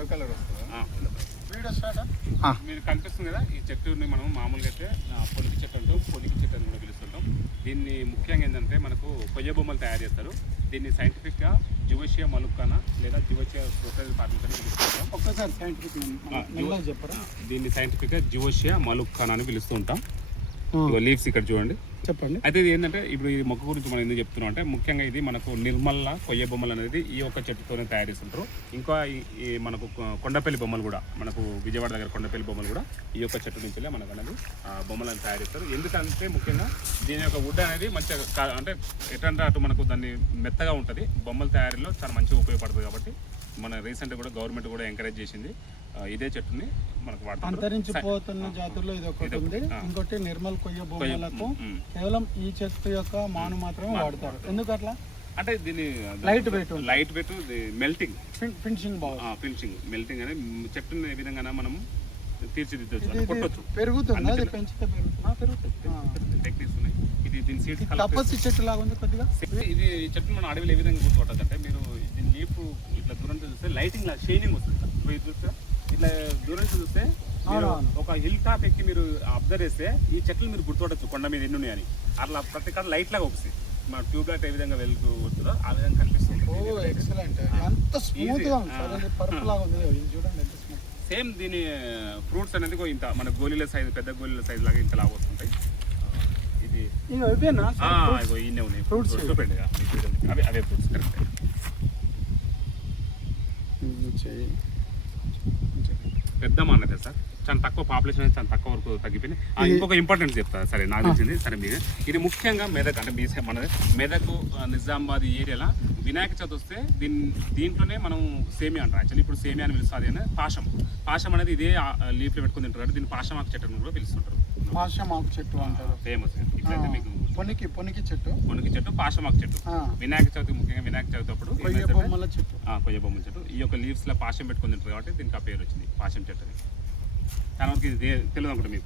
Yellow colour వస్తుంది. మీరు కనిపిస్తుంది కదా, ఈ చెట్టుని మనం మామూలుగా అయితే పొలికి చెట్టు అంటూ పొలికి చెట్టు అని కూడా పిలుస్తుంటాం. దీన్ని ముఖ్యంగా ఏంటంటే మనకు కొయ్య బొమ్మలు తయారు చేస్తారు. దీన్ని సైంటిఫిక్గా జివోషియా మలుక్కానా లేదా జివోషియా సోషల్ పార్టీ అని పిలుస్తుంటాం. ఒక్కసారి సైంటిఫిక్ చెప్పరా? దీన్ని సైంటిఫిక్గా జివోషియా మలుక్కానా అని పిలుస్తూ ఉంటాం. లీవ్స్ ఇక్కడ చూడండి, చెప్పండి. అయితే ఇది ఏంటంటే ఇప్పుడు ఈ మొక్క గురించి మనం ఎందుకు చెప్తున్నాం అంటే ముఖ్యంగా ఇది మనకు నిర్మల్ల కొయ్య బొమ్మలు అనేది ఈ ఒక్క చెట్టుతోనే తయారు చేస్తుంటారు. ఇంకా ఈ మనకు కొండపల్లి బొమ్మలు కూడా, మనకు విజయవాడ దగ్గర కొండపల్లి బొమ్మలు కూడా ఈ యొక్క చెట్టు నుంచే మనకు అనేది బొమ్మలను తయారు చేస్తారు. ఎందుకంటే ముఖ్యంగా దీని యొక్క వుడ్ అనేది మంచిగా అంటే ఎటంటే అటు మనకు దాన్ని మెత్తగా ఉంటుంది, బొమ్మల తయారీలో చాలా మంచిగా ఉపయోగపడుతుంది. కాబట్టి మన రీసెంట్గా కూడా గవర్నమెంట్ కూడా ఎంకరేజ్ చేసింది ఇదే చెట్టుని మనకు వాడుతారు. అంతరించిపోతున్న జాతుల్లో ఇది ఒకటి ఉంది. ఇంకోటి నిర్మల్ కొయ్య బొమ్మలకు కేవలం ఈ చెట్టు యొక్క మాను మాత్రమే వాడతారు. ఎందుకు అట్లా అంటే దీని లైట్ వెయిట్ మెల్టింగ్ ఫినిషింగ్ బాగా ఫినిషింగ్ మెల్టింగ్ అనేది చెట్టుని ఏ విధంగా మనం తీర్చిదిద్దొచ్చు, కొట్టొచ్చు. పెరుగుతుంది, అది పెంచితే పెరుగుతుంది. టెక్నిక్స్ ఉన్నాయి. ఇది దీని సీడ్స్ తపస్సు చెట్టు లాగా ఉంది కొద్దిగా. ఇది చెట్టు మన అడవిలో ఏ విధంగా గుర్తుపట్టదు అంటే మీరు దీని లీఫ్ ఇట్లా దూరం చూస్తే లైటింగ్ లా షైనింగ్ వస్తుంది. చూస్తే ఇట్లా దూరం చూస్తే ఒక హిల్ టాప్ ఎక్కి మీరు అబ్జర్వ్ చేస్తే ఈ చెట్లు మీరు గుర్తుపట్టచ్చు కొండ మీద ఎన్ని ఉన్నాయని. అట్లా ప్రతి కాడ లైట్ లాగా వస్తుంది. మన ట్యూబ్ లైట్ ఏ విధంగా వెళ్తూ వస్తుందో ఆ విధంగా కనిపిస్తుంది. సేమ్ దీని ఫ్రూట్స్ అనేది ఇంత మన గోళీల సైజు, పెద్ద గోళీల సైజు లాగా ఇంత లాగా వస్తుంటాయి. ఇది ఇన్నే ఉన్నాయి ఫ్రూట్స్. చూపండి అవే ఫ్రూట్స్ కరెక్ట్. పెద్ద మానదే సార్, చాలా తక్కువ పాపులేషన్ అనేది చాలా తక్కువ వరకు తగ్గిపోయింది. ఇంకొక ఇంపార్టెంట్ చెప్తారు సరే, నాకు తెలిసింది సరే మీరు. ఇది ముఖ్యంగా మెదక్ అంటే మీ మన మెదక్ నిజామాబాద్ ఏరియాలో వినాయక చవితి వస్తే దీంట్లోనే మనం సేమియా అంటారు. యాక్చువల్లీ ఇప్పుడు సేమియా అని పిలుస్తుంది అని పాశం అనేది ఇదే లీఫ్లో పెట్టుకుని తింటారు కాబట్టి దీన్ని పాశమాకు చెట్టు అని కూడా పిలుస్తుంటారు. పాశమాకు చెట్టు అంటారు, ఫేమస్. ఇట్లయితే మీకు పొనికి చెట్టు, పాశమాకు చెట్టు. వినాయక చవితి ముఖ్యంగా వినాయక చవితి అప్పుడు కొయ్య బొమ్మల చెట్టు ఈ యొక్క లీవ్స్ లో పాశం పెట్టుకుని తింటారు కాబట్టి దీనికి ఆ పేరు వచ్చింది పాశం చెట్టు అని. చాలా వరకు ఇది తెలియదు అనుకుంటా మీకు.